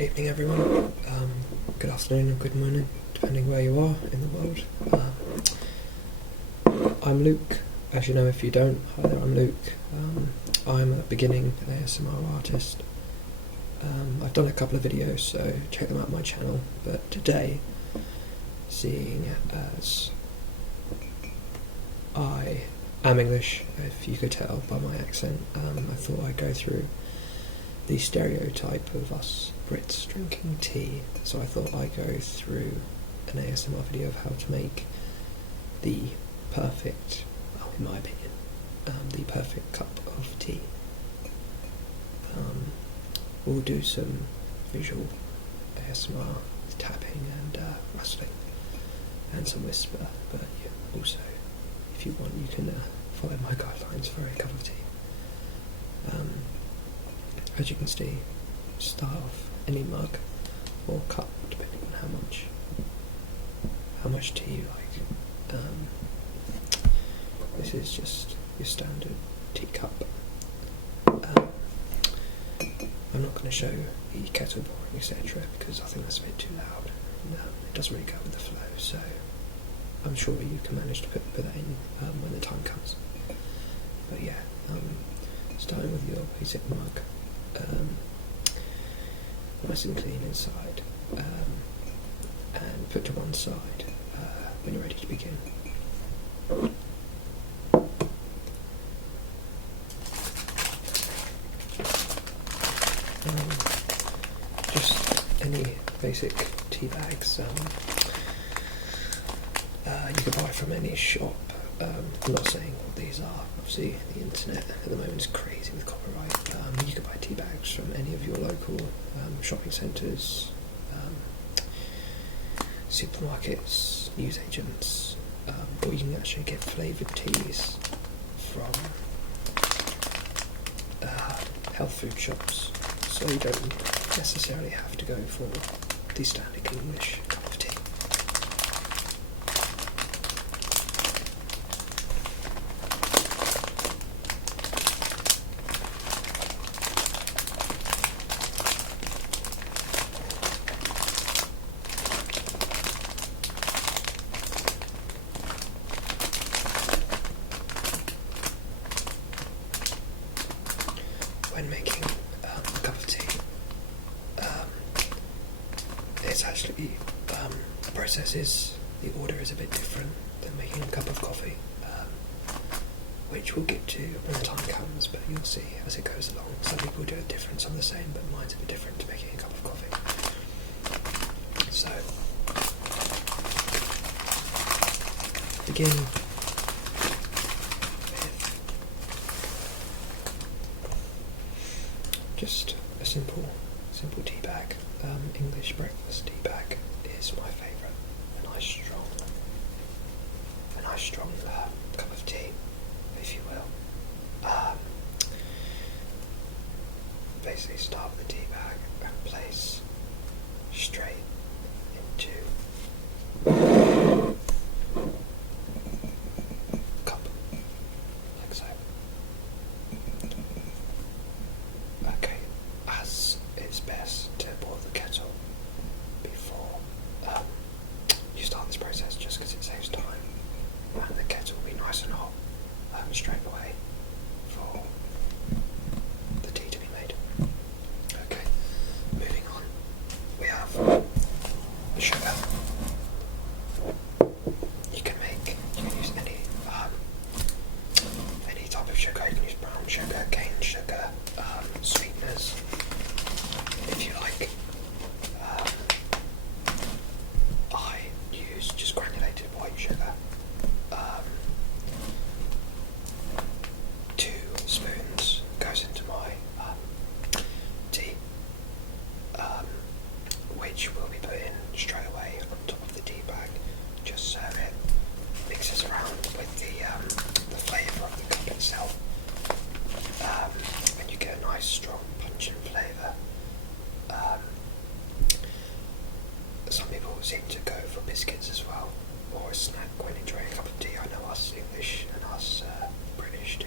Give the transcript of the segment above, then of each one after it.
Good evening, everyone. Good afternoon or good morning, depending where you are in the world. I'm Luke. As you know, if you don't, hi there, I'm Luke. I'm a beginning ASMR artist. I've done a couple of videos, so check them out on my channel. But today, seeing as I am English, if you could tell by my accent, I thought I'd go through the stereotype of us Brits drinking tea. So I thought I'd go through an ASMR video of how to make the perfect, well, in my opinion, the perfect cup of tea. We'll do some visual ASMR, tapping and rustling, and some whisper, but yeah, also, if you want, you can follow my guidelines for a cup of tea. As you can see, start off any mug or cup, depending on how much tea you like. This is just your standard teacup. I'm not going to show the kettle boring, etc., because I think that's a bit too loud. It doesn't really go with the flow, so I'm sure you can manage to put that in when the time comes. But yeah, starting with your basic mug, nice and clean inside, and put to one side when you're ready to begin. Just any basic tea bags you can buy from any shop. I'm not saying what these are. Obviously, the internet at the moment is crazy with copyright. You can buy tea bags from any of your local shopping centres, supermarkets, newsagents, or you can actually get flavoured teas from health food shops. So you don't necessarily have to go for the standard English cup of tea. When making a cup of tea, it's actually the process is, the order is a bit different than making a cup of coffee, which we'll get to when the time comes, but you'll see as it goes along. Some people do it different, some the same, but mine's a bit different to making a cup of coffee. So, begin just a simple tea bag. English breakfast tea bag is my favourite. A nice strong cup of tea, if you will. Basically start with the tea bag and place straight into cup, like so. Okay, as it's best to boil the kettle before you start this process, just because it saves time, and the kettle will be nice and hot straight away for the tea to be made. Okay, moving on, we have sugar. You can use any type of sugar. You can use brown sugar, cane sugar, sweeteners, if you like. I use just granulated white sugar. 2 spoons goes into my tea, which will be put in straight away on top of the tea bag, just so it mixes around with the flavour of the cup itself, and you get a nice strong pungent flavour. Some people seem to go for biscuits as well, or a snack when enjoying a cup of tea. I know us English and us British do,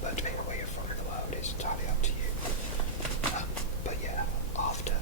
but depending on where you're from in the world, it's entirely up to you. But yeah, after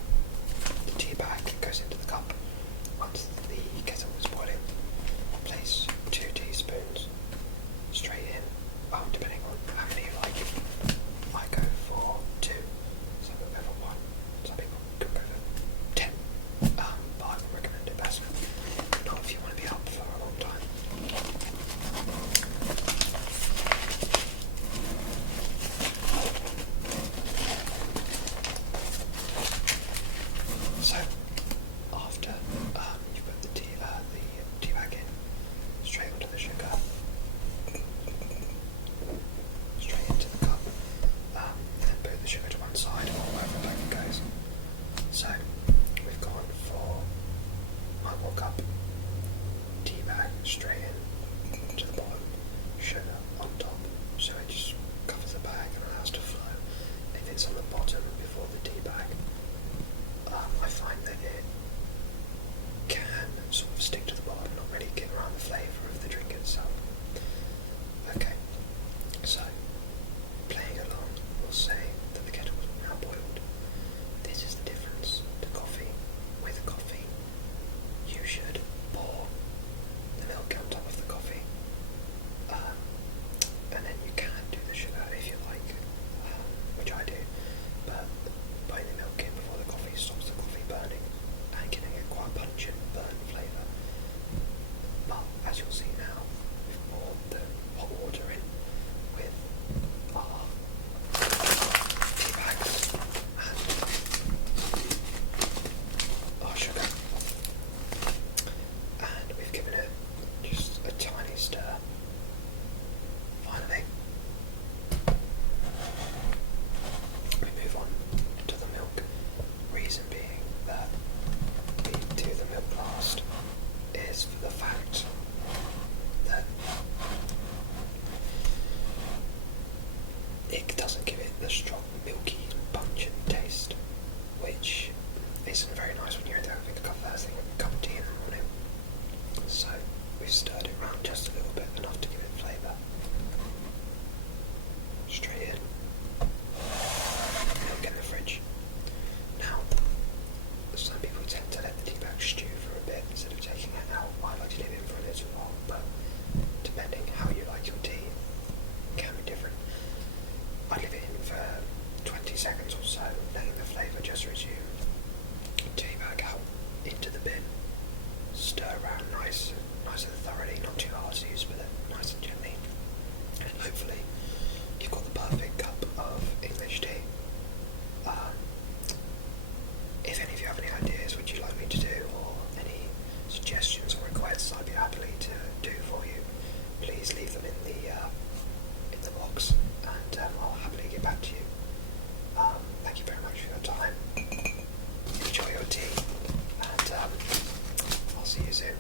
see you soon.